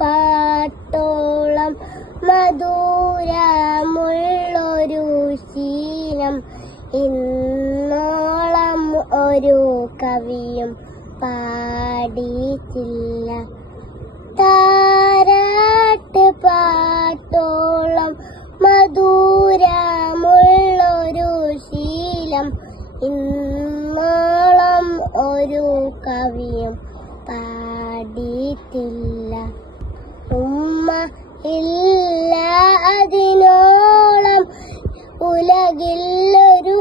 പാട്ടോളം മധുരമുള്ളൊരു ശീലം ഇന്നോളം ഒരു കവിയും പാടിയിട്ടില്ല. താരാട്ട് പാട്ടോളം മധുരമുള്ളൊരു ശീലം ഇന്നോളം ഒരു കവിയും പാടിയിട്ടില്ല. ഉമ്മ ഇല്ല അതിനോളം ഉലകില്ലൊരു